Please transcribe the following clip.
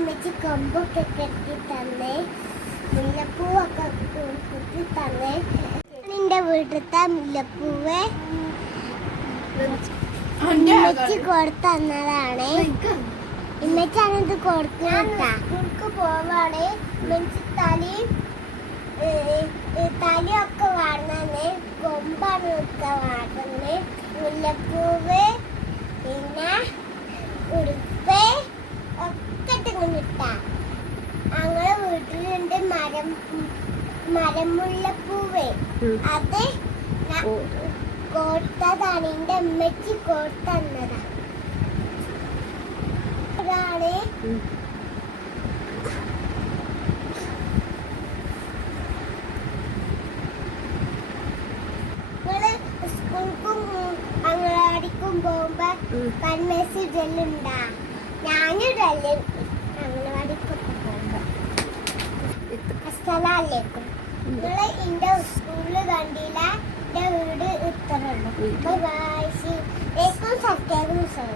അമ്മച്ചി കൊമ്പൊക്കെ കെട്ടി തന്നെ മുല്ലപ്പൂവൊക്കെ കുത്തി തന്നെ. നിന്റെ വീട്ടിലത്തെ മുല്ലപ്പൂവ് ഇമ്മച്ചി കൊടുത്തന്നതാണ്. ഇമ്മച്ചാണ് ഇത് കൊടുക്കുന്നതാ. സ്കൂൾക്ക് പോവാണ്. ഇമ്മച്ചി തലയൊക്കെ വാടുന്നെ, കൊമ്പാണ് ഒക്കെ വാടുന്നത്. മുല്ലപ്പൂവ് പിന്നെ ഉടുപ്പ് ഒക്കെ ഇട്ടാ. ഞങ്ങളെ വീട്ടിലുണ്ട് മരമുല്ലപ്പൂവ്. അത് കൊടുത്തതാണ്. എന്റെ അമ്മച്ചി കൊടുത്തന്നതാണ്. സ്കൂൾക്കും അംഗനവാടിക്കും പോകുമ്പോ കൺമേസ് ഇടലുണ്ടാ? ഞാനിടല് അംഗനവാടിക്കൊക്കെ പോകുമ്പോ. അസ്സലാമലൈക്കും. നിങ്ങള് എന്റെ സ്കൂളില് കണ്ടില്ല. എന്റെ വീട് ഇത്രയുള്ളൂ. Bye bye. ഏറ്റവും സത്യാഗ്രഹം.